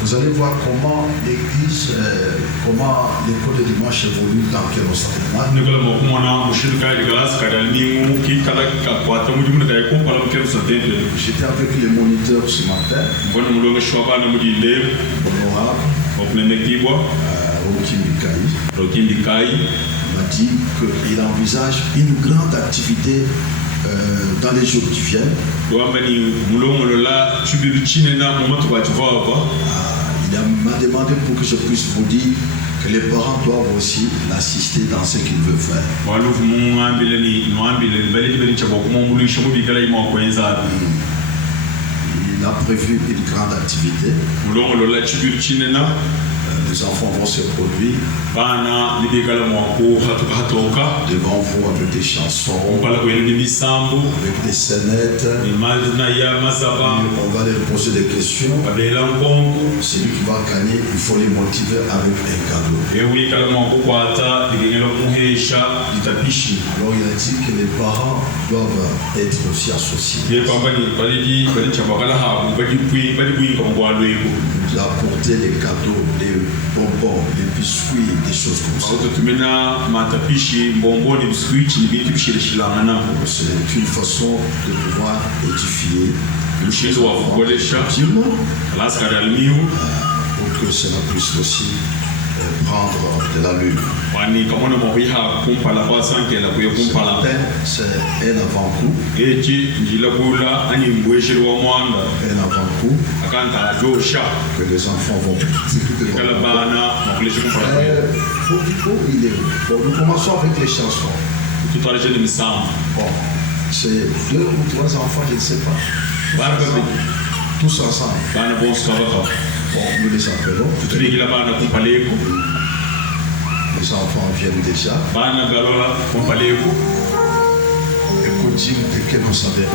Vous allez voir comment l'église, comment l'école de dimanche évolue dans quel enseignement. J'étais avec les moniteurs ce matin. Honorable Rokim Bikai m'a dit qu'il envisage une grande activité dans les jours qui viennent. Il m'a demandé pour que je puisse vous dire que les parents doivent aussi l'assister dans ce qu'il veut faire. Il a prévu une grande activité. Les enfants vont se produire devant vous avec des chansons, avec des scénettes. On va leur poser des questions. Celui qui va gagner, il faut les motiver avec un cadeau. Alors il a dit que les parents doivent être aussi associés. Il a apporté des cadeaux, des bonbons, des biscuits, des choses comme ça. C'est une façon de pouvoir édifier pour que cela puisse aussi prendre de l'allure. C'est un avant-coup. Un avant-coup que les enfants vont nous commençons avec les chansons. Bon, c'est 2 ou 3 enfants, je ne sais pas. Tous ensemble. Bon, nous les appelons. Les enfants viennent déjà. Écoute, de quel on savait.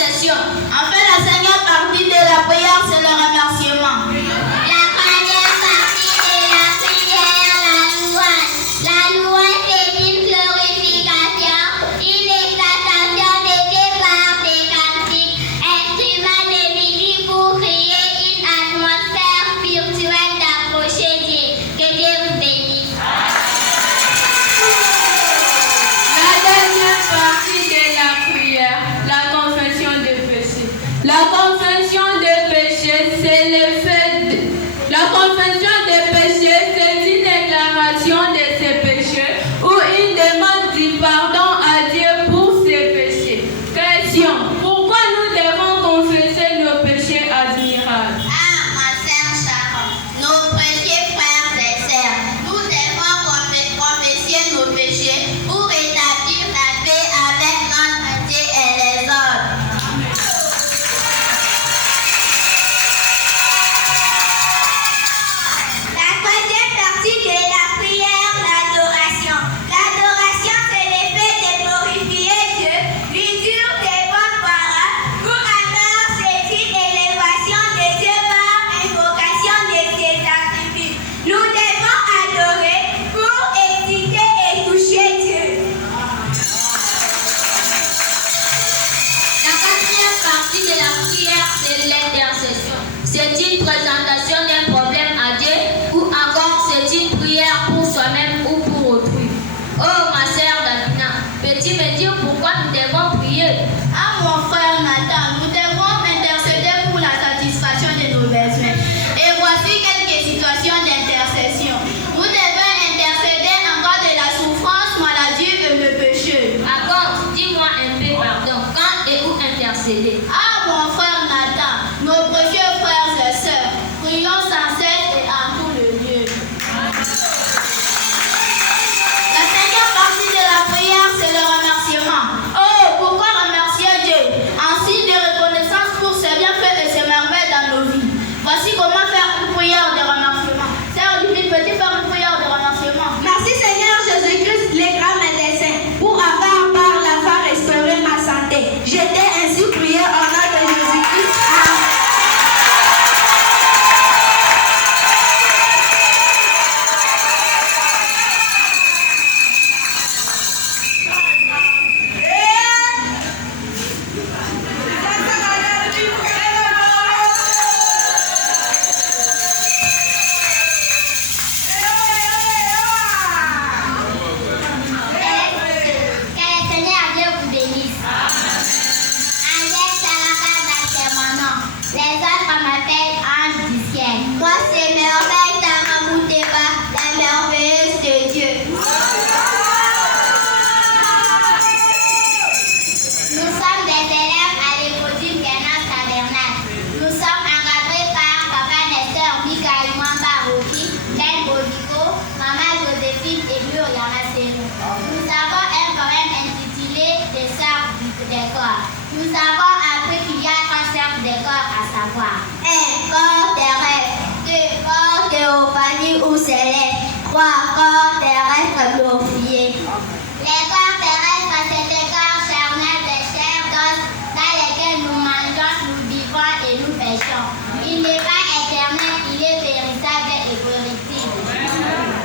intercession. Enfin, la seconde partie de la prière, c'est le remerciement. La première partie de la prière, la louange. La louange est une glorification, une exaltation des départs des cantiques, instrument de musique pour créer une atmosphère spirituelle d'approcher Dieu. Que Dieu vous bénisse. La dernière partie de la prière, la confession de péché. La confession de péché, c'est le fait de... La confession de péché, c'est une déclaration de ses péchés ou une demande du pardon à Dieu pour ses péchés. Question: pourquoi nous devons confesser nos péchés admirables? Ah, ma sœur Sharon, nos précieux frères et sœurs, nous devons confesser nos péchés pour établir la paix avec notre Dieu et les autres. La troisième partie de la prière, l'adoration. L'adoration, c'est le fait de glorifier Dieu, lui dire des bonnes paroles. Pour alors, c'est une élévation de Dieu par invocation de ses attributs. Nous devons adorer pour exciter et toucher Dieu. La quatrième partie de la prière, c'est l'intercession. C'est une présentation d'un problème à Dieu ou encore c'est une prière pour soi-même ou pour autrui. Oh ma sœur Davina, peux-tu me dire pourquoi nous devons prier? Ah mon frère Nathan, nous devons intercéder pour la satisfaction de nos besoins. Et voici quelques situations d'intercession. Nous devons intercéder en cas de la souffrance, maladie et le péché. D'accord, dis-moi un peu pardon. Quand et où intercéder? Ah mon frère Nathan, nos précieux frères et sœurs, prions sans cesse et en tout le lieu. La cinquième partie de la prière, c'est le remerciement. Oh, pourquoi remercier Dieu? En signe de reconnaissance pour ses bienfaits et ses merveilles dans nos vies. Voici comment faire une prière de remerciement. Sœur Divine, peux-tu faire une prière de remerciement? Merci Seigneur Jésus-Christ, les grands médecins, pour avoir par la foi restauré ma santé. Je t'ai ainsi prié au nom de Jésus-Christ. Amen. Que le Seigneur Dieu vous bénisse. Angèle Salaka, c'est mon nom. Les autres m'appellent Ange du ciel. Moi, c'est Merveille Taramouteba, la merveilleuse de Dieu. Nous sommes des élèves à l'école Guénas Tabernacle. Nous sommes encadrés par Papa Nestor Mikaï Mwamba Roki, Len Bodiko, Maman Joséphine et Muriana Serou. Nous avons un poème intitulé Des cercles des corps. Nous avons appris qu'il y a 3 cercles des corps, à savoir 1. Corps terrestre, 2. Corps théophanie ou céleste, 3. Corps terrestre glorifié. Les corps terrestres, c'est des corps charnels de chair d'os dans lesquels nous mangeons, nous vivons et nous pêchons. Il n'est pas éternel, il est véritable et corruptible.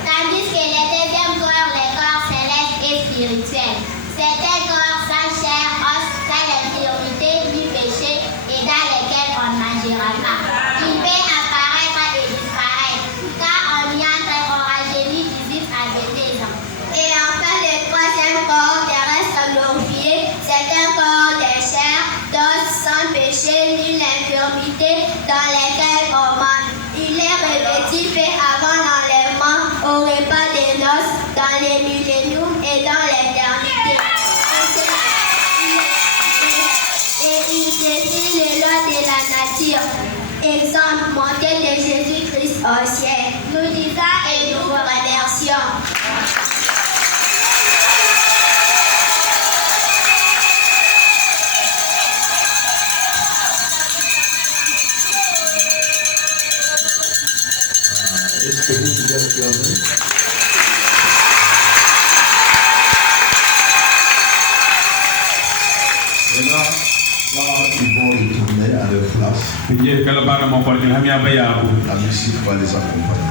Tandis que les deuxièmes corps, les corps célestes et spirituels, c'est des corps sans chair, os, sans l'infirmité ni péché et dans lesquels on ne mangera pas. Il peut apparaître et disparaître. Quand on y entre, on rajeunit du 10 à 22 ans. Et enfin, le troisième corps terrestre glorifié, c'est un corps de chair, d'os, sans péché ni l'infirmité dans lesquels on mange. Il est revêtu fait avant l'enlèvement au repas des noces, dans les milléniums et dans l'éternité. Et il décrit les lois de la nature. Exemple, montée de Jésus-Christ au ciel. Nous disons et nous vous remercions. Est-ce que vous pouvez acclamer? Maintenant, qui vont retourner à leur place, la musique va les accompagner.